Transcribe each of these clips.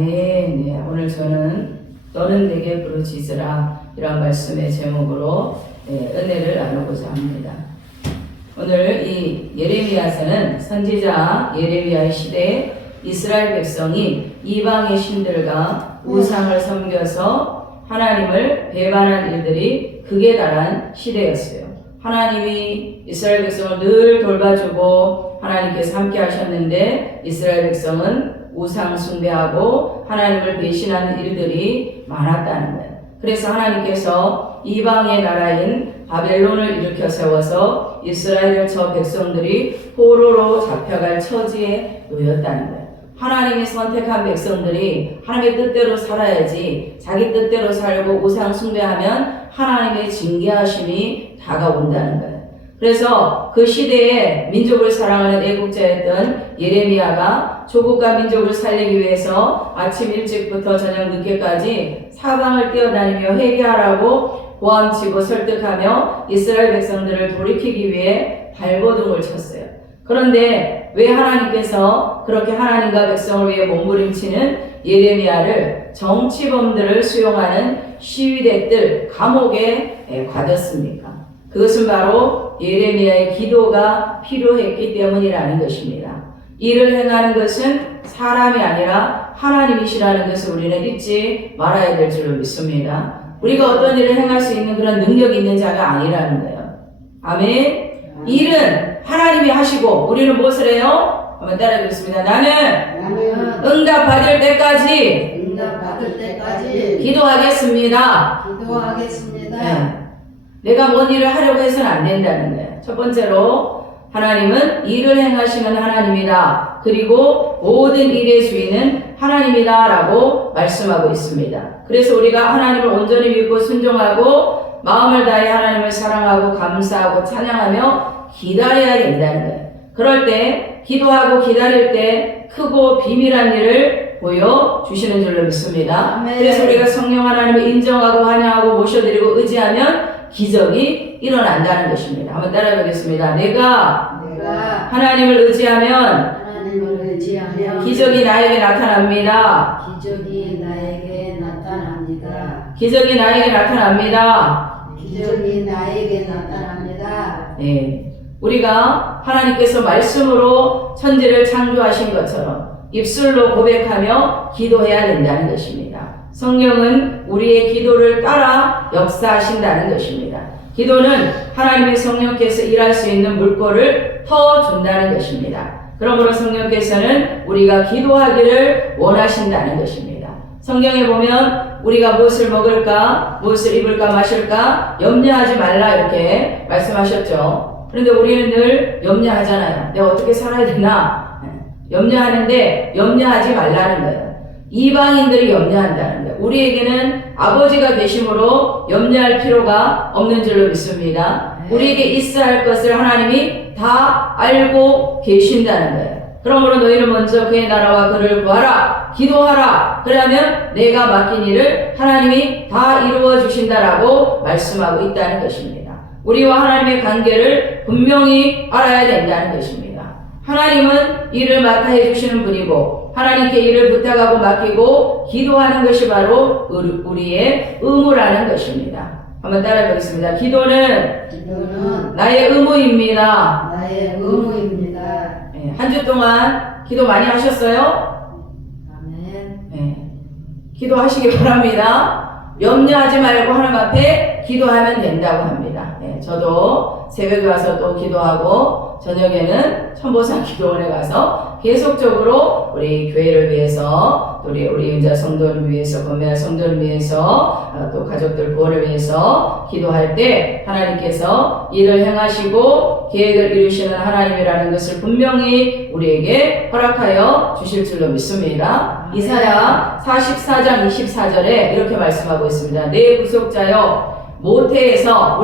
아멘. 네, 오늘 저는 너는 내게 부르짖으라 이런 말씀의 제목으로 은혜를 나누고자 합니다. 오늘 이 예레미야서는 선지자 예레미야의 시대에 이스라엘 백성이 이방의 신들과 우상을 섬겨서 하나님을 배반한 일들이 극에 달한 시대였어요. 하나님이 이스라엘 백성을 늘 돌봐주고 하나님께서 함께 하셨는데 이스라엘 백성은 우상 숭배하고 하나님을 배신하는 일들이 많았다는 거예요. 그래서 하나님께서 이방의 나라인 바벨론을 일으켜 세워서 이스라엘 저 백성들이 포로로 잡혀갈 처지에 놓였다는 거예요. 하나님이 선택한 백성들이 하나님의 뜻대로 살아야지 자기 뜻대로 살고 우상 숭배하면 하나님의 징계하심이 다가온다는 거예요. 그래서 그 시대에 민족을 사랑하는 애국자였던 예레미야가 조국과 민족을 살리기 위해서 아침 일찍부터 저녁 늦게까지 사방을 뛰어다니며 회개하라고 고함치고 설득하며 이스라엘 백성들을 돌이키기 위해 발버둥을 쳤어요. 그런데 왜 하나님께서 그렇게 하나님과 백성을 위해 몸부림치는 예레미야를 정치범들을 수용하는 시위대들 감옥에 가뒀습니까? 그것은 바로 예레미야의 기도가 필요했기 때문이라는 것입니다. 이를 행하는 것은 사람이 아니라 하나님이시라는 것을 우리는 잊지 말아야 될 줄로 믿습니다. 우리가 어떤 일을 행할 수 있는 그런 능력이 있는 자가 아니라는 거예요. 아멘. 일은 하나님이 하시고 우리는 무엇을 해요? 한번 따라하겠습니다. 나는 응답받을 때까지 기도하겠습니다. 네. 내가 뭔 일을 하려고 해서는 안 된다는 거예요. 첫 번째로 하나님은 일을 행하시는 하나님이다. 그리고 모든 일의 주인은 하나님이다 라고 말씀하고 있습니다. 그래서 우리가 하나님을 온전히 믿고 순종하고 마음을 다해 하나님을 사랑하고 감사하고 찬양하며 기다려야 된다는 거예요. 그럴 때 기도하고 기다릴 때 크고 비밀한 일을 보여주시는 줄로 믿습니다. 아멘. 그래서 우리가 성령 하나님을 인정하고 환영하고 모셔드리고 의지하면 기적이 일어난다는 것입니다. 한번 따라해보겠습니다. 내가 하나님을 의지하면 기적이 나에게 나타납니다. 기적이 나에게 나타납니다. 네. 우리가 하나님께서 말씀으로 천지를 창조하신 것처럼 입술로 고백하며 기도해야 된다는 것입니다. 성령은 우리의 기도를 따라 역사하신다는 것입니다. 기도는 하나님의 성령께서 일할 수 있는 물꼬를 터준다는 것입니다. 그러므로 성령께서는 우리가 기도하기를 원하신다는 것입니다. 성경에 보면 우리가 무엇을 먹을까, 무엇을 입을까, 마실까 염려하지 말라 이렇게 말씀하셨죠. 그런데 우리는 늘 염려하잖아요. 내가 어떻게 살아야 되나 염려하는데 염려하지 말라는 거예요. 이방인들이 염려한다는 거예요. 우리에게는 아버지가 계심으로 염려할 필요가 없는 줄로 믿습니다. 우리에게 있어야 할 것을 하나님이 다 알고 계신다는 거예요. 그러므로 너희는 먼저 그의 나라와 그를 구하라, 기도하라. 그러면 내가 맡긴 일을 하나님이 다 이루어 주신다라고 말씀하고 있다는 것입니다. 우리와 하나님의 관계를 분명히 알아야 된다는 것입니다. 하나님은 일을 맡아 해주시는 분이고 하나님께 일을 부탁하고 맡기고 기도하는 것이 바로 우리의 의무라는 것입니다. 한번 따라해 보겠습니다. 기도는 나의 의무입니다. 네, 한 주 동안 기도 많이 하셨어요? 아멘. 네, 기도하시기 바랍니다. 염려하지 말고 하나님 앞에 기도하면 된다고 합니다. 네, 저도 새벽에 와서 또 기도하고 저녁에는 천보산 기도원에 가서 계속적으로 우리 교회를 위해서 우리 은자 성도를 위해서 건면한 성도를 위해서 또 가족들 구원을 위해서 기도할 때 하나님께서 일을 행하시고 계획을 이루시는 하나님이라는 것을 분명히 우리에게 허락하여 주실 줄로 믿습니다. 이사야 44장 24절에 이렇게 말씀하고 있습니다. 내 구속자여 모태에서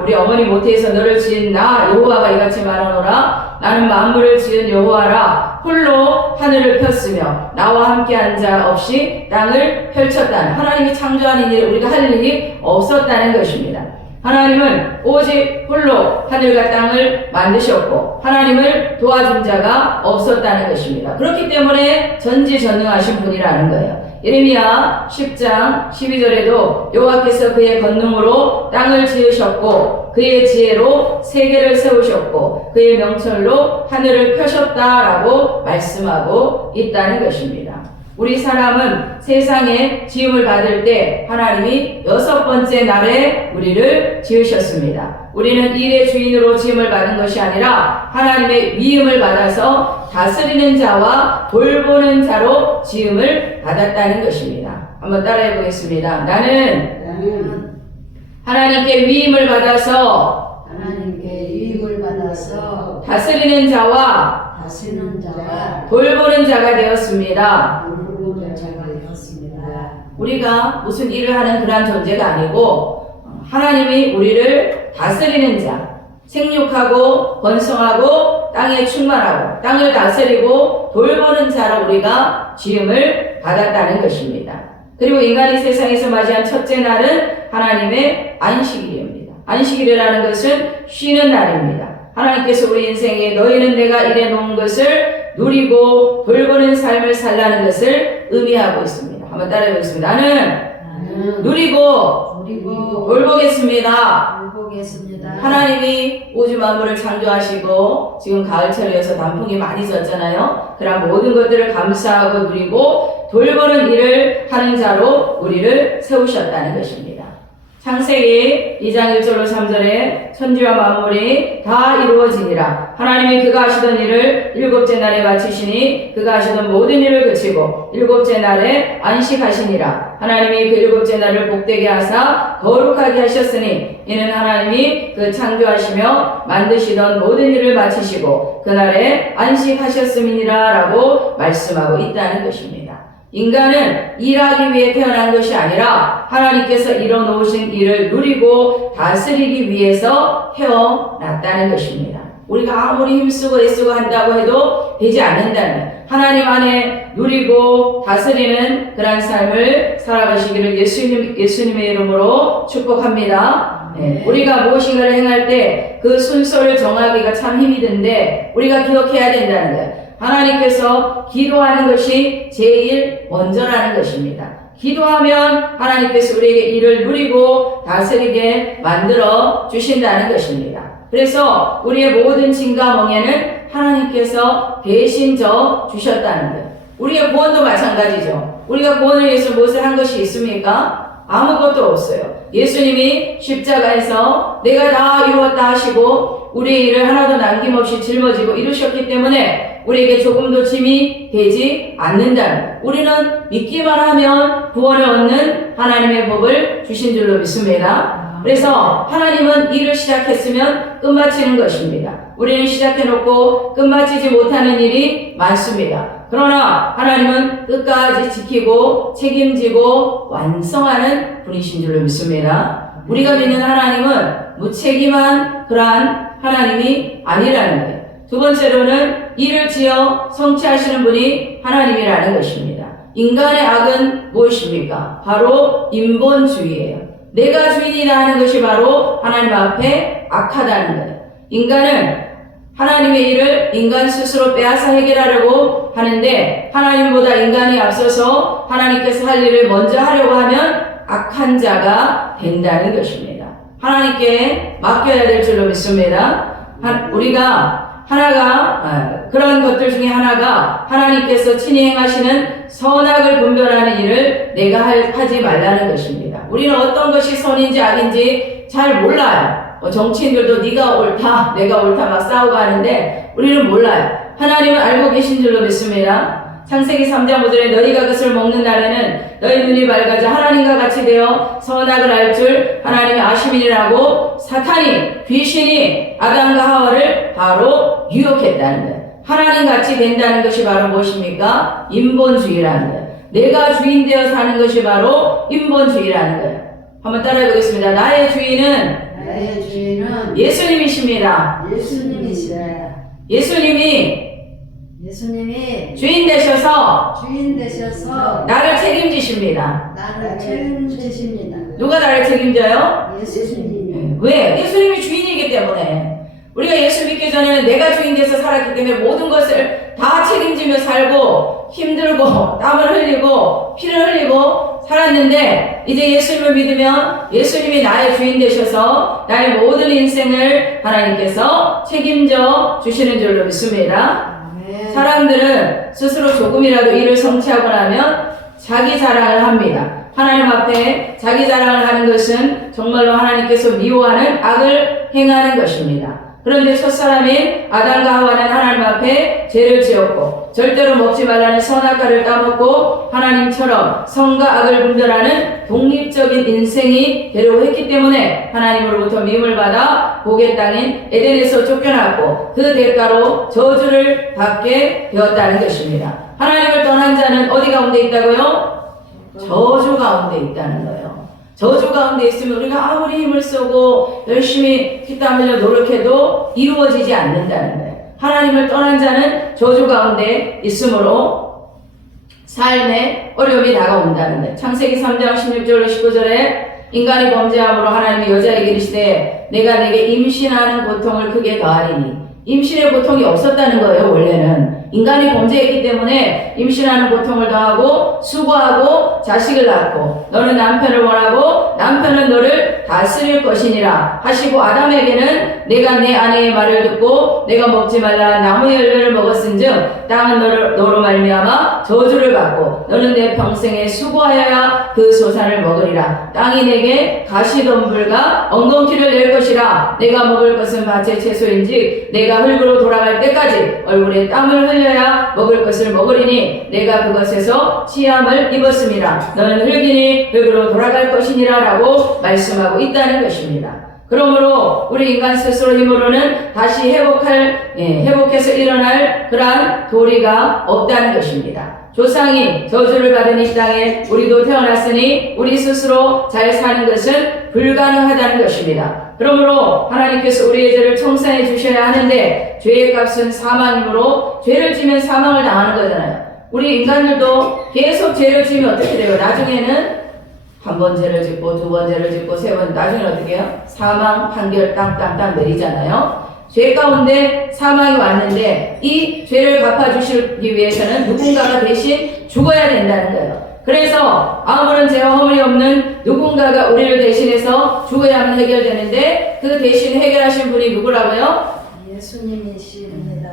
우리 어머니 모태에서 너를 지은 나 여호와가 이같이 말하노라. 나는 만물을 지은 여호와라. 홀로 하늘을 폈으며 나와 함께한 자 없이 땅을 펼쳤다는 하나님이 창조하는 일을 우리가 할 일이 없었다는 것입니다. 하나님은 오직 홀로 하늘과 땅을 만드셨고 하나님을 도와준 자가 없었다는 것입니다. 그렇기 때문에 전지전능하신 분이라는 거예요. 예레미야 10장 12절에도 여호와께서 그의 권능으로 땅을 지으셨고 그의 지혜로 세계를 세우셨고 그의 명철로 하늘을 펴셨다라고 말씀하고 있다는 것입니다. 우리 사람은 세상에 지음을 받을 때 하나님이 6번째 날에 우리를 지으셨습니다. 우리는 일의 주인으로 지음을 받은 것이 아니라 하나님의 위임을 받아서 다스리는 자와 돌보는 자로 지음을 받았다는 것입니다. 한번 따라해 보겠습니다. 나는 하나님께 위임을 받아서 다스리는 자와 돌보는 자가 되었습니다. 우리가 무슨 일을 하는 그러한 존재가 아니고 하나님이 우리를 다스리는 자, 생육하고 번성하고 땅에 충만하고 땅을 다스리고 돌보는 자로 우리가 지음을 받았다는 것입니다. 그리고 인간이 세상에서 맞이한 첫째 날은 하나님의 안식일입니다. 안식일이라는 것은 쉬는 날입니다. 하나님께서 우리 인생에 너희는 내가 이래 놓은 것을 누리고 돌보는 삶을 살라는 것을 의미하고 있습니다. 한번 따라해 보겠습니다. 나는 누리고 돌보겠습니다. 하나님이 우주 만물을 창조하시고 지금 가을철이어서 단풍이 많이 졌잖아요. 그러한 모든 것들을 감사하고 누리고 돌보는 일을 하는 자로 우리를 세우셨다는 것입니다. 창세기 2장 1절로 3절에 천지와 만물이 다 이루어지니라. 하나님이 그가 하시던 일을 일곱째 날에 마치시니 그가 하시던 모든 일을 그치고 일곱째 날에 안식하시니라. 하나님이 그 일곱째 날을 복되게 하사 거룩하게 하셨으니 이는 하나님이 그 창조하시며 만드시던 모든 일을 마치시고 그날에 안식하셨음이니라 라고 말씀하고 있다는 것입니다. 인간은 일하기 위해 태어난 것이 아니라 하나님께서 이뤄놓으신 일을 누리고 다스리기 위해서 태어났다는 것입니다. 우리가 아무리 힘쓰고 애쓰고 한다고 해도 되지 않는다는 하나님 안에 누리고 다스리는 그런 삶을 살아가시기를 예수님의 이름으로 축복합니다. 우리가 무엇인가를 행할 때 그 순서를 정하기가 참 힘이 든데 우리가 기억해야 된다는 거예요. 하나님께서 기도하는 것이 제일 먼저라는 것입니다. 기도하면 하나님께서 우리에게 일을 누리고 다스리게 만들어 주신다는 것입니다. 그래서 우리의 모든 진과 멍에는 하나님께서 대신 져 주셨다는 거예요. 우리의 구원도 마찬가지죠. 우리가 구원을 위해서 무엇을 한 것이 있습니까? 아무것도 없어요. 예수님이 십자가에서 내가 다 이루었다 하시고 우리의 일을 하나도 남김없이 짊어지고 이루셨기 때문에 우리에게 조금도 짐이 되지 않는다. 우리는 믿기만 하면 구원을 얻는 하나님의 법을 주신 줄로 믿습니다. 그래서 하나님은 일을 시작했으면 끝마치는 것입니다. 우리는 시작해놓고 끝마치지 못하는 일이 많습니다. 그러나 하나님은 끝까지 지키고 책임지고 완성하는 분이신 줄로 믿습니다. 우리가 믿는 하나님은 무책임한 그러한 하나님이 아니라는 거예요. 두 번째로는 일을 지어 성취하시는 분이 하나님이라는 것입니다. 인간의 악은 무엇입니까? 바로 인본주의예요. 내가 주인이다 하는 것이 바로 하나님 앞에 악하다는 거예요. 인간은 하나님의 일을 인간 스스로 빼앗아 해결하려고 하는데 하나님보다 인간이 앞서서 하나님께서 할 일을 먼저 하려고 하면 악한 자가 된다는 것입니다. 하나님께 맡겨야 될 줄로 믿습니다. 우리가 그런 것들 중에 하나가 하나님께서 친히 행하시는 선악을 분별하는 일을 내가 하지 말라는 것입니다. 우리는 어떤 것이 선인지 악인지 잘 몰라요. 정치인들도 네가 옳다 내가 옳다 막 싸우고 하는데 우리는 몰라요. 하나님은 알고 계신 줄로 믿습니다. 창세기 3장 5절에 너희가 그것을 먹는 날에는 너희 눈이 밝아져 하나님과 같이 되어 선악을 알 줄 하나님이 아심이라고 사탄이 귀신이 아담과 하와를 바로 유혹했다는 거예요. 하나님 같이 된다는 것이 바로 무엇입니까? 인본주의라는 거예요. 내가 주인 되어 사는 것이 바로 인본주의라는 거예요. 한번 따라해 보겠습니다. 나의 주인은 예수님이십니다. 예수님이 주인 되셔서 나를 책임지십니다. 누가 나를 책임져요? 왜? 예수님이 주인이기 때문에. 우리가 예수 믿기 전에는 내가 주인 돼서 살았기 때문에 모든 것을 다 책임지며 살고 힘들고 땀을 흘리고 피를 흘리고 살았는데 이제 예수님을 믿으면 예수님이 나의 주인 되셔서 나의 모든 인생을 하나님께서 책임져 주시는 줄로 믿습니다. 사람들은 스스로 조금이라도 일을 성취하고 나면 자기 자랑을 합니다. 하나님 앞에 자기 자랑을 하는 것은 정말로 하나님께서 미워하는 악을 행하는 것입니다. 그런데 첫사람인 아담과 하와는 하나님 앞에 죄를 지었고 절대로 먹지 말라는 선악과를 따먹고 하나님처럼 선과 악을 분별하는 독립적인 인생이 되려고 했기 때문에 하나님으로부터 미움을 받아 복의 땅인 에덴에서 쫓겨났고 그 대가로 저주를 받게 되었다는 것입니다. 하나님을 떠난 자는 어디 가운데 있다고요? 저주 가운데 있다는 거예요. 저주 가운데 있으면 우리가 아무리 힘을 쓰고 열심히 피땀 흘려 노력해도 이루어지지 않는다는 거예요. 하나님을 떠난 자는 저주 가운데 있으므로 삶에 어려움이 다가온다는 거예요. 창세기 3장 16절로 19절에 인간이 범죄함으로 하나님이 여자에게 이르시되 내가 내게 임신하는 고통을 크게 더하리니 임신의 고통이 없었다는 거예요. 원래는 인간이 범죄했기 때문에 임신하는 고통을 더하고 수고하고 자식을 낳고 너는 남편을 원하고 남편은 너를 다스릴 것이니라 하시고 아담에게는 내가 내 아내의 말을 듣고 내가 먹지 말라 나무의 열매를 먹었은즉 땅은 너로 말미암아 저주를 받고 너는 내 평생에 수고하여야 그 소산을 먹으리라. 땅이 내게 가시덤불과 엉겅퀴를 낼 것이라. 내가 먹을 것은 밭의 채소인지 내가 흙으로 돌아갈 때까지 얼굴에 땀을 흘려야 먹을 것을 먹으리니 내가 그것에서 취함을 입었음이라. 너는 흙이니 흙으로 돌아갈 것이니라 라고 말씀하고 있다는 것입니다. 그러므로 우리 인간 스스로 힘으로는 다시 회복해서 일어날 그러한 도리가 없다는 것입니다. 조상이 저주를 받은 이 땅에 우리도 태어났으니 우리 스스로 잘 사는 것은 불가능하다는 것입니다. 그러므로 하나님께서 우리의 죄를 청산해 주셔야 하는데 죄의 값은 사망이므로 죄를 지면 사망을 당하는 거잖아요. 우리 인간들도 계속 죄를 지면 어떻게 돼요? 나중에는 한 번 죄를 짓고 두 번 죄를 짓고 세 번 나중에는 어떻게 해요? 사망 판결 땅땅땅 내리잖아요. 죄 가운데 사망이 왔는데 이 죄를 갚아주시기 위해서는 누군가가 대신 죽어야 된다는 거예요. 그래서 아무런 죄와 허물이 없는 누군가가 우리를 대신해서 죽어야만 해결되는데 그 대신 해결하신 분이 누구라고요? 예수님이십니다.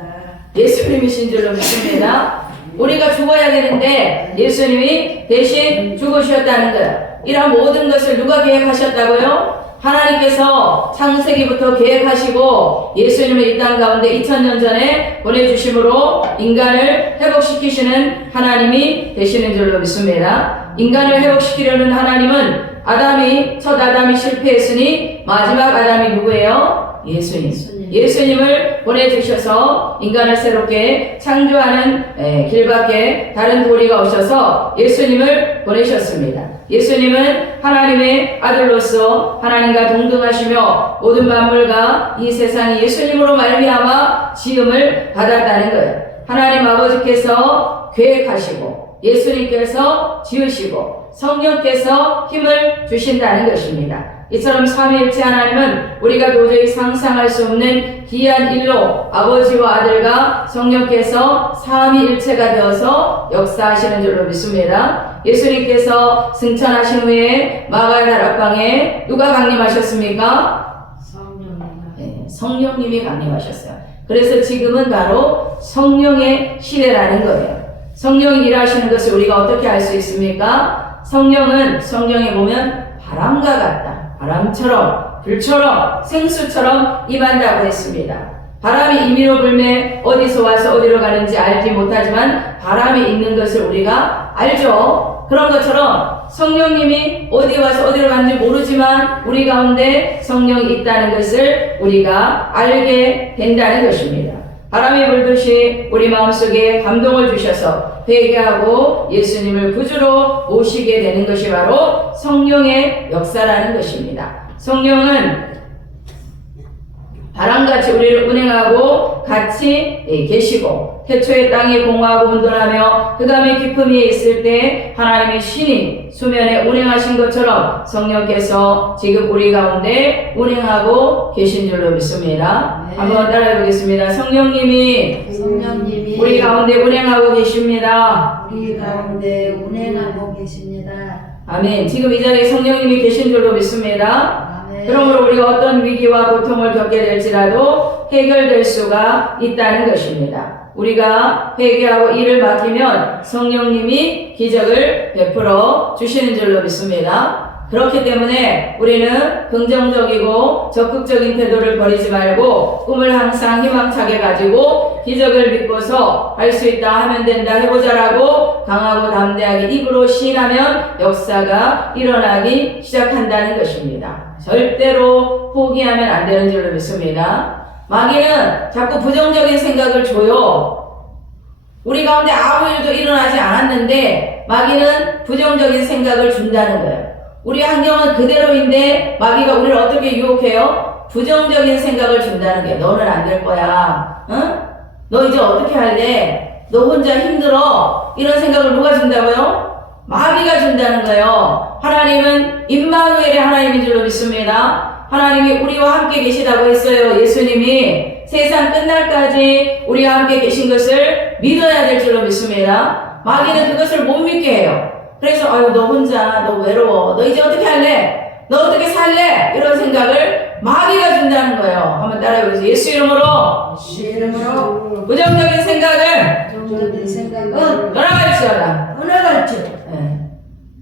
예수님이신 줄로 믿습니다. 우리가 죽어야 되는데 예수님이 대신 죽으셨다는 거예요. 이런 모든 것을 누가 계획하셨다고요? 하나님께서 창세기부터 계획하시고 예수님을 이 땅 가운데 2000년 전에 보내주심으로 인간을 회복시키시는 하나님이 되시는 줄로 믿습니다. 인간을 회복시키려는 하나님은 첫 아담이 실패했으니 마지막 아담이 누구예요? 예수님을 보내주셔서 인간을 새롭게 창조하는 길밖에 다른 도리가 없어서 예수님을 보내셨습니다. 예수님은 하나님의 아들로서 하나님과 동등하시며 모든 만물과 이 세상이 예수님으로 말미암아 지음을 받았다는 거예요. 하나님 아버지께서 계획하시고 예수님께서 지으시고 성령께서 힘을 주신다는 것입니다. 이처럼 삼위일체 하나님은 우리가 도저히 상상할 수 없는 귀한 일로 아버지와 아들과 성령께서 삼위일체가 되어서 역사하시는 줄로 믿습니다. 예수님께서 승천하신 후에 마가의 다락방에 누가 강림하셨습니까? 성령님이 강림하셨어요. 그래서 지금은 바로 성령의 시대라는 거예요. 성령이 일하시는 것을 우리가 어떻게 알 수 있습니까? 성령에 보면 바람과 같다. 바람처럼 불처럼 생수처럼 임한다고 했습니다. 바람이 임의로 불매 어디서 와서 어디로 가는지 알지 못하지만 바람이 있는 것을 우리가 알죠. 그런 것처럼 성령님이 어디 와서 어디로 가는지 모르지만 우리 가운데 성령이 있다는 것을 우리가 알게 된다는 것입니다. 바람이 불듯이 우리 마음속에 감동을 주셔서 회개하고 예수님을 구주로 모시게 되는 것이 바로 성령의 역사라는 것입니다. 성령은 바람같이 우리를 운행하고 같이 계시고 태초에 땅이 공허하고 혼돈하며 흑암의 깊음 위에 있을 때 하나님의 신이 수면에 운행하신 것처럼 성령께서 지금 우리 가운데 운행하고 계신 줄로 믿습니다. 네. 한번 따라해 보겠습니다. 성령님이 성령님이 우리 가운데 운행하고 계십니다. 우리 가운데 운행하고 계십니다. 아멘. 지금 이 자리에 성령님이 계신 줄로 믿습니다. 아멘. 그러므로 우리가 어떤 위기와 고통을 겪게 될지라도 해결될 수가 있다는 것입니다. 우리가 회개하고 일을 맡기면 성령님이 기적을 베풀어 주시는 줄로 믿습니다. 그렇기 때문에 우리는 긍정적이고 적극적인 태도를 버리지 말고 꿈을 항상 희망차게 가지고 기적을 믿고서 할 수 있다 하면 된다 해보자라고 강하고 담대하게 입으로 시인하면 역사가 일어나기 시작한다는 것입니다. 절대로 포기하면 안 되는 줄로 믿습니다. 마귀는 자꾸 부정적인 생각을 줘요. 우리 가운데 아무 일도 일어나지 않았는데 마귀는 부정적인 생각을 준다는 거예요. 우리 환경은 그대로인데 마귀가 우리를 어떻게 유혹해요? 부정적인 생각을 준다는 게 너는 안 될 거야. 응? 너 이제 어떻게 할래? 너 혼자 힘들어. 이런 생각을 누가 준다고요? 마귀가 준다는 거예요. 하나님은 임마누엘의 하나님인 줄로 믿습니다. 하나님이 우리와 함께 계시다고 했어요. 예수님이 세상 끝날까지 우리와 함께 계신 것을 믿어야 될 줄로 믿습니다. 마귀는 그것을 못 믿게 해요. 그래서 아유 너 혼자 너 외로워 너 이제 어떻게 할래? 너 어떻게 살래? 이런 생각을 마귀가 준다는 거예요. 한번 따라해보세요. 예수 이름으로 예수 이름으로 부정적인 생각을 부정적인 생각을 떠나갈지어다. 떠나갈지어다. 네.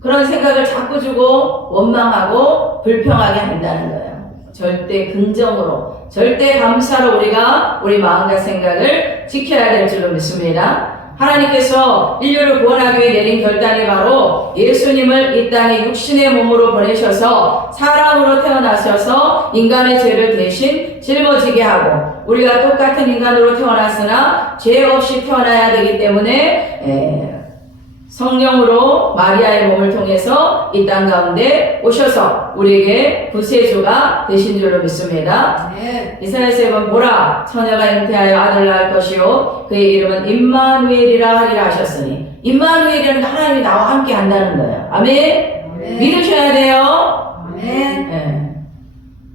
그런 생각을 자꾸 주고 원망하고 불평하게 한다는 거예요. 절대 긍정으로 절대 감사로 우리가 우리 마음과 생각을 지켜야 될 줄로 믿습니다. 하나님께서 인류를 구원하기 위해 내린 결단이 바로 예수님을 이 땅에 육신의 몸으로 보내셔서 사람으로 태어나셔서 인간의 죄를 대신 짊어지게 하고 우리가 똑같은 인간으로 태어났으나 죄 없이 태어나야 되기 때문에 성령으로 마리아의 몸을 통해서 이 땅 가운데 오셔서 우리에게 구세주가 되신 줄로 믿습니다. 네. 이사야서 1번 보라 처녀가 잉태하여 아들 낳을 것이요 그의 이름은 임마누엘이라 하리라 하셨으니 임마누엘이라는 하나님이 나와 함께 한다는 거예요. 아멘. 아멘. 믿으셔야 돼요. 아멘. 네.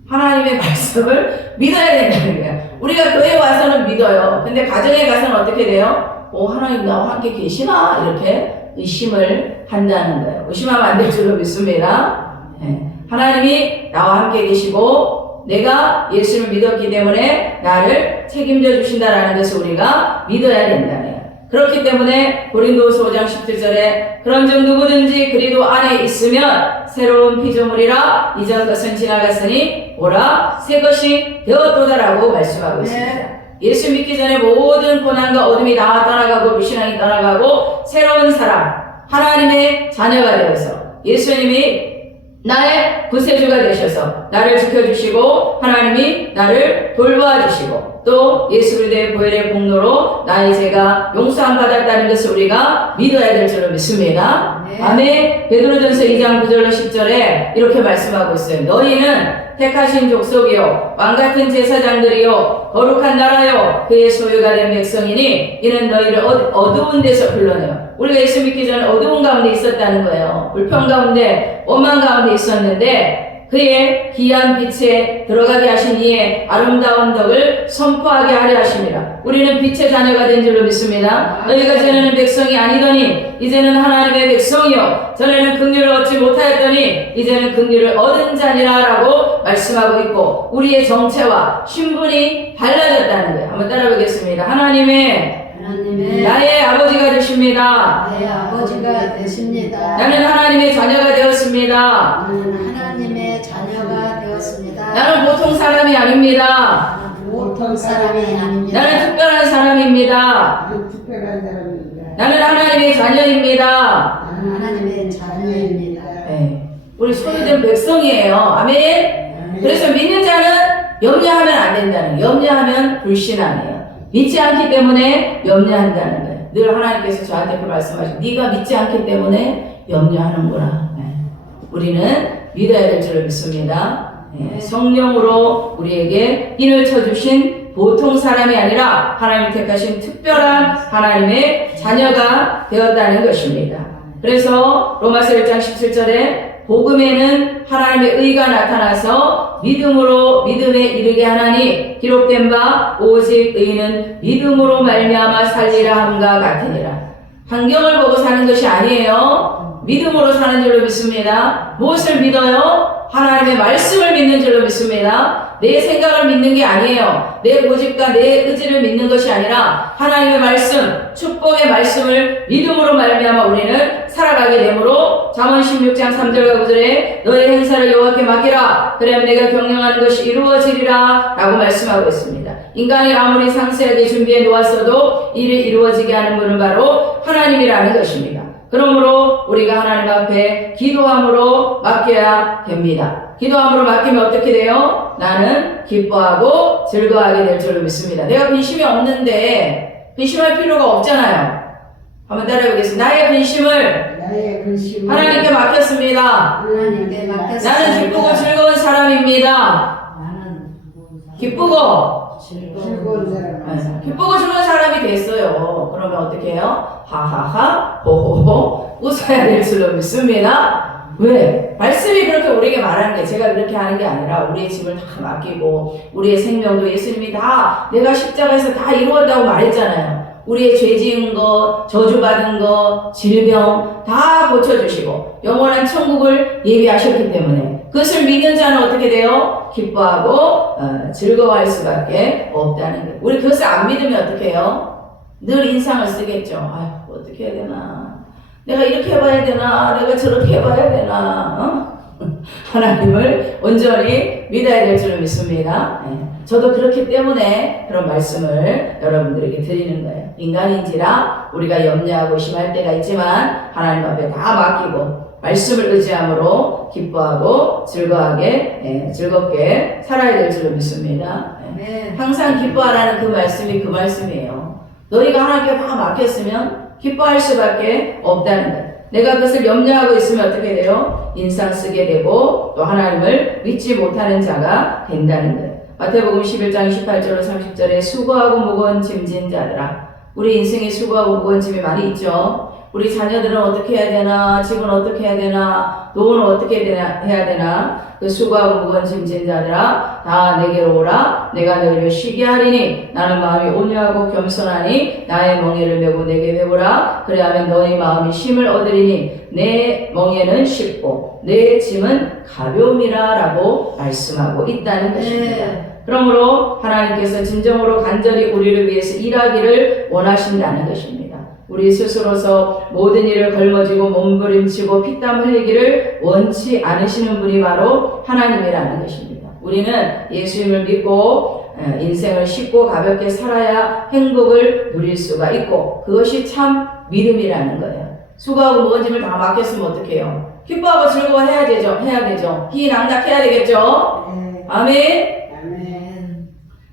하나님의 말씀을 믿어야 된다는 거예요. 우리가 교회 와서는 믿어요. 근데 가정에 가서는 어떻게 돼요? 하나님 나와 함께 계시나? 이렇게 의심을 한다는 거예요. 의심하면 안 될 줄로 믿습니다. 네. 하나님이 나와 함께 계시고 내가 예수를 믿었기 때문에 나를 책임져 주신다라는 것을 우리가 믿어야 된다는 거예요. 그렇기 때문에 고린도서 5장 17절에 그런즉 누구든지 그리스도 안에 있으면 새로운 피조물이라 이전 것은 지나갔으니 보라 새 것이 되었도다라고 말씀하고 있습니다. 예수 믿기 전에 모든 고난과 어둠이 다 떠나가고 불신앙이 떠나가고 새로운 사람 하나님의 자녀가 되어서 예수님이 나의 구세주가 되셔서 나를 지켜주시고 하나님이 나를 돌보아주시고 또 예수 그리스도의 보혈의 공로로 나의 죄가 용서함 받았다는 것을 우리가 믿어야 될 줄로 믿습니다. 네. 아멘. 베드로전서 2장 9절로 10절에 이렇게 말씀하고 있어요. 너희는 택하신 족속이요 왕같은 제사장들이요 거룩한 나라요 그의 소유가 된 백성이니 이는 너희를 어두운 데서 불러내요. 우리가 예수 믿기 전에 어두운 가운데 있었다는 거예요. 불평 가운데 원망 가운데 있었는데 그의 귀한 빛에 들어가게 하신 이의 아름다운 덕을 선포하게 하려 하심이라. 우리는 빛의 자녀가 된 줄로 믿습니다. 너희가 전에는 백성이 아니더니 이제는 하나님의 백성이요 전에는 긍휼을 얻지 못하였더니 이제는 긍휼을 얻은 자니라 라고 말씀하고 있고 우리의 정체와 신분이 달라졌다는 거예요. 한번 따라보겠습니다. 하나님의 나의 아버지가 되십니다. 나의 아버지가 되십니다. 나는 하나님의 자녀가 되었습니다. 나는 하나님의 자녀가 되었습니다. 나는 보통 사람이 아닙니다. 나는 보통 사람이 아닙니다. 나는 특별한 사람입니다. 특별한 사람입니다. 나는 하나님의 자녀입니다. 나는 하나님의 자녀입니다. 네. 우리 소유된 백성이에요. 아멘. 그래서 믿는 자는 염려하면 안 된다는 거예요. 염려하면 불신앙이에요. 믿지 않기 때문에 염려한다는 거예요. 늘 하나님께서 저한테 그 말씀하시고 네가 믿지 않기 때문에 염려하는구나. 네. 우리는 믿어야 될 줄을 믿습니다. 네. 성령으로 우리에게 인을 쳐주신 보통 사람이 아니라 하나님이 택하신 특별한 하나님의 자녀가 되었다는 것입니다. 그래서 로마서 1장 17절에 복음에는 하나님의 의가 나타나서 믿음으로 믿음에 이르게 하나니 기록된 바 오직 의인은 믿음으로 말미암아 살리라 함과 같으니라. 환경을 보고 사는 것이 아니에요. 믿음으로 사는 줄로 믿습니다. 무엇을 믿어요? 하나님의 말씀을 믿는 줄로 믿습니다. 내 생각을 믿는 게 아니에요. 내 고집과 내 의지를 믿는 것이 아니라 하나님의 말씀, 축복의 말씀을 믿음으로 말미암아 우리는 살아가게 되므로 잠언 16장 3절과 9절에 너의 행사를 여호와께 맡기라. 그러면 내가 경영하는 것이 이루어지리라 라고 말씀하고 있습니다. 인간이 아무리 상세하게 준비해 놓았어도 일이 이루어지게 하는 분은 바로 하나님이라는 것입니다. 그러므로 우리가 하나님 앞에 기도함으로 맡겨야 됩니다. 기도함으로 맡기면 어떻게 돼요? 나는 기뻐하고 즐거워하게 될 줄로 믿습니다. 내가 근심이 없는데 근심할 필요가 없잖아요. 한번 따라해보겠습니다. 나의 근심을 하나님께 맡겼습니다. 하나님께 맡겼습니다. 나는 기쁘고 즐거운 사람입니다. 기쁘고 즐거운 사람. 기쁘고 즐거운 사람이 됐어요. 그러면 어떻게 해요? 하하하 호호호 웃어야 될 줄로 믿습니다. 왜? 말씀이 그렇게 우리에게 말하는 게 제가 그렇게 하는 게 아니라 우리의 짐을 다 맡기고 우리의 생명도 예수님이 다 내가 십자가에서 다 이루었다고 말했잖아요. 우리의 죄 지은 거, 저주받은 거, 질병 다 고쳐주시고 영원한 천국을 예비하셨기 때문에 그것을 믿는 자는 어떻게 돼요? 기뻐하고 즐거워할 수밖에 없다는 거예요. 우리 그것을 안 믿으면 어떻게 해요? 늘 인상을 쓰겠죠. 아휴 어떻게 해야 되나, 내가 이렇게 해봐야 되나, 내가 저렇게 해봐야 되나. 하나님을 온전히 믿어야 될 줄을 믿습니다. 저도 그렇기 때문에 그런 말씀을 여러분들에게 드리는 거예요. 인간인지라 우리가 염려하고 심할 때가 있지만 하나님 앞에 다 맡기고 말씀을 의지함으로 기뻐하고 즐겁게 살아야 될 줄을 믿습니다. 항상 기뻐하라는 그 말씀이 그 말씀이에요. 너희가 하나님께 다 맡겼으면 기뻐할 수밖에 없다는 거예요. 내가 그것을 염려하고 있으면 어떻게 돼요? 인상 쓰게 되고 또 하나님을 믿지 못하는 자가 된다는 거예요. 마태복음 11장 28절로 30절에 수고하고 무거운 짐진 자들아. 우리 인생에 수고하고 무거운 짐이 많이 있죠. 우리 자녀들은 어떻게 해야 되나, 집은 어떻게 해야 되나, 노후는 어떻게 해야 되나. 그 수고하고 무거운 짐진 자들아 다 내게로 오라. 내가 너희를 쉬게 하리니 나는 마음이 온유하고 겸손하니 나의 멍에를 메고 내게 배우라. 그래야면 너희 마음이 쉼을 얻으리니 내 멍에는 쉽고 내 짐은 가벼움이라 라고 말씀하고 있다는 것입니다. 그러므로 하나님께서 진정으로 간절히 우리를 위해서 일하기를 원하신다는 것입니다. 우리 스스로서 모든 일을 걸머쥐고 몸부림치고 피땀 흘리기를 원치 않으시는 분이 바로 하나님이라는 것입니다. 우리는 예수님을 믿고 인생을 쉽고 가볍게 살아야 행복을 누릴 수가 있고 그것이 참 믿음이라는 거예요. 수고하고 무거운 짐을 다 맡겼으면 어떡해요? 기뻐하고 즐거워해야 되죠. 해야 되죠. 희낭락해야 되겠죠. 아멘.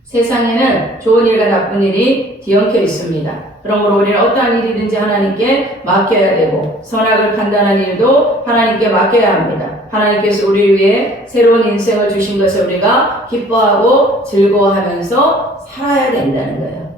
세상에는 좋은 일과 나쁜 일이 뒤엉켜 있습니다. 그러므로 우리는 어떠한 일이든지 하나님께 맡겨야 되고 선악을 판단하는 일도 하나님께 맡겨야 합니다. 하나님께서 우리를 위해 새로운 인생을 주신 것을 우리가 기뻐하고 즐거워하면서 살아야 된다는 거예요.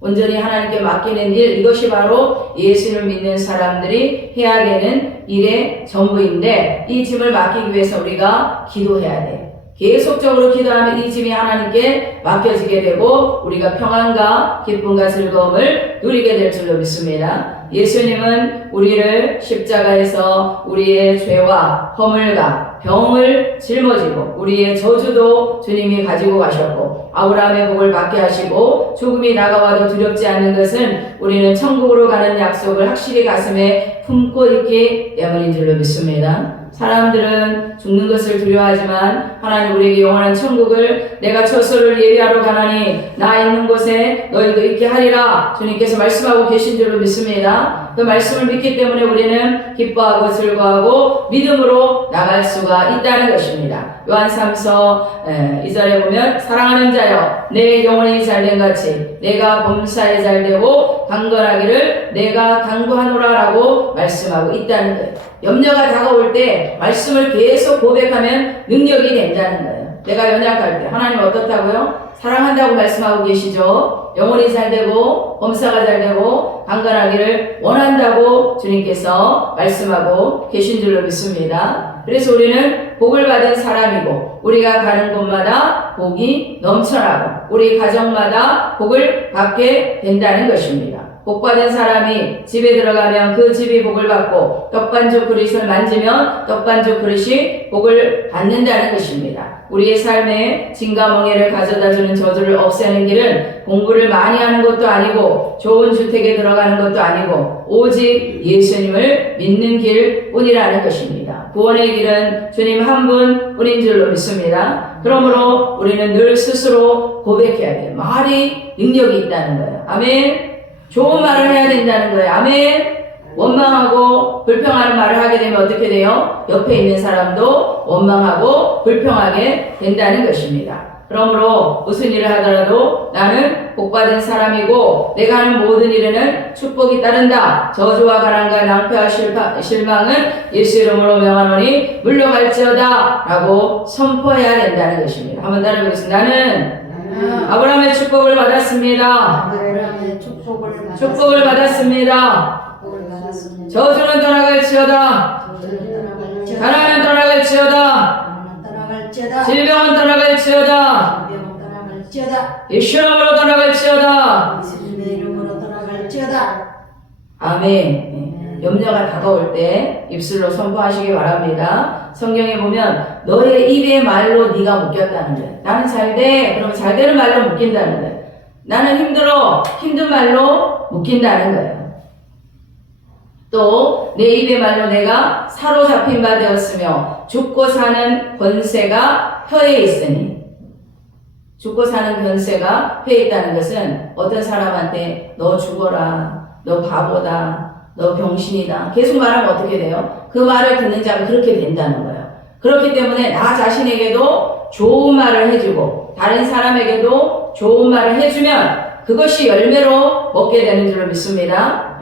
온전히 하나님께 맡기는 일, 이것이 바로 예수를 믿는 사람들이 해야 되는 일의 전부인데 이 짐을 맡기기 위해서 우리가 기도해야 돼요. 계속적으로 기도하면 이 짐이 하나님께 맡겨지게 되고 우리가 평안과 기쁨과 즐거움을 누리게 될 줄로 믿습니다. 예수님은 우리를 십자가에서 우리의 죄와 허물과 병을 짊어지고 우리의 저주도 주님이 가지고 가셨고 아브라함의 복을 받게 하시고 죽음이 다가와도 두렵지 않는 것은 우리는 천국으로 가는 약속을 확실히 가슴에 품고 있기 때문인 줄로 믿습니다. 사람들은 죽는 것을 두려워하지만 하나님 우리에게 영원한 천국을 내가 처소를 예비하러 가나니 나 있는 곳에 너희도 있게 하리라 주님께서 말씀하고 계신 줄로 믿습니다. 그 말씀을 믿기 때문에 우리는 기뻐하고 즐거워하고 믿음으로 나갈 수가 있다는 것입니다. 요한 3서 2절에 보면 사랑하는 자여 내 영혼이 잘된 같이 내가 범사에 잘되고 강건하기를 내가 강구하노라 라고 말씀하고 있다는 거예요. 염려가 다가올 때 말씀을 계속 고백하면 능력이 된다는 거예요. 내가 연약할 때 하나님 어떻다고요? 사랑한다고 말씀하고 계시죠. 영혼이 잘되고 범사가 잘되고 강건하기를 원한다고 주님께서 말씀하고 계신 줄로 믿습니다. 그래서 우리는 복을 받은 사람이고 우리가 가는 곳마다 복이 넘쳐나고 우리 가정마다 복을 받게 된다는 것입니다. 복받은 사람이 집에 들어가면 그 집이 복을 받고 떡반죽 그릇을 만지면 떡반죽 그릇이 복을 받는다는 것입니다. 우리의 삶에 진과 멍에를 가져다주는 저주를 없애는 길은 공부를 많이 하는 것도 아니고 좋은 주택에 들어가는 것도 아니고 오직 예수님을 믿는 길뿐이라는 것입니다. 구원의 길은 주님 한 분뿐인 줄로 믿습니다. 그러므로 우리는 늘 스스로 고백해야 돼요. 말이 능력이 있다는 거예요. 아멘. 좋은 말을 해야 된다는 거예요. 아멘. 원망하고 불평하는 말을 하게 되면 어떻게 돼요? 옆에 있는 사람도 원망하고 불평하게 된다는 것입니다. 그러므로 무슨 일을 하더라도 나는 복받은 사람이고 내가 하는 모든 일에는 축복이 따른다. 저주와 가난과 낭패와 실망은 예수 이름으로 명하노니 물러갈지어다 라고 선포해야 된다는 것입니다. 한번 따라해보겠습니다. 나는 아브라함의 축복을 받았습니다. 축복을 받았습니다. 저주는 떠나갈지어다. 가난은 떠나갈지어다. 질병은 떠나갈지어다. 예수 이름으로 떠나갈지어다. 아멘. 염려가 다가올 때 입술로 선포하시기 바랍니다. 성경에 보면 너의 입의 말로 네가 묶였다는 거예요. 나는 잘돼. 그러면 잘되는 말로 묶인다는 거예요. 나는 힘들어. 힘든 말로 묶인다는 거예요. 또 내 입의 말로 내가 사로잡힌 바 되었으며 죽고 사는 권세가 혀에 있으니 죽고 사는 권세가 혀에 있다는 것은 어떤 사람한테 너 죽어라. 너 바보다. 너 병신이다. 계속 말하면 어떻게 돼요? 그 말을 듣는 자가 그렇게 된다는 거예요. 그렇기 때문에 나 자신에게도 좋은 말을 해주고 다른 사람에게도 좋은 말을 해주면 그것이 열매로 먹게 되는 줄로 믿습니다.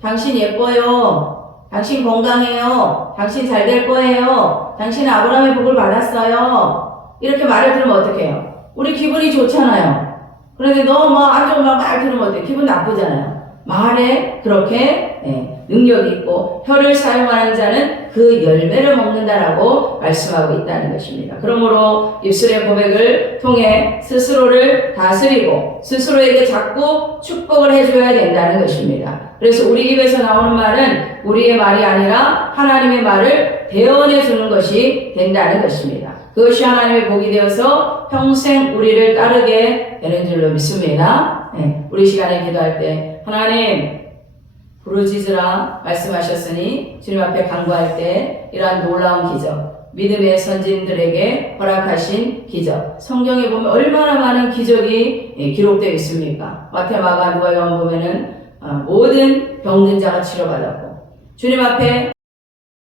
당신 예뻐요. 당신 건강해요. 당신 잘 될 거예요. 당신은 아브라함의 복을 받았어요. 이렇게 말을 들으면 어떻게 해요? 우리 기분이 좋잖아요. 그런데 너무 안 좋은 말 들으면 어때요? 기분 나쁘잖아요. 말에 그렇게 능력이 있고 혀를 사용하는 자는 그 열매를 먹는다라고 말씀하고 있다는 것입니다. 그러므로 입술의 고백을 통해 스스로를 다스리고 스스로에게 자꾸 축복을 해줘야 된다는 것입니다. 그래서 우리 입에서 나오는 말은 우리의 말이 아니라 하나님의 말을 대언해 주는 것이 된다는 것입니다. 그것이 하나님의 복이 되어서 평생 우리를 따르게 되는 줄로 믿습니다. 우리 시간에 기도할 때 하나님 부르짖으라 말씀하셨으니 주님 앞에 간구할 때 이러한 놀라운 기적, 믿음의 선진들에게 허락하신 기적, 성경에 보면 얼마나 많은 기적이 기록되어 있습니까? 마태, 마가, 누가요한 보면은 모든 병든 자가 치료받았고 주님 앞에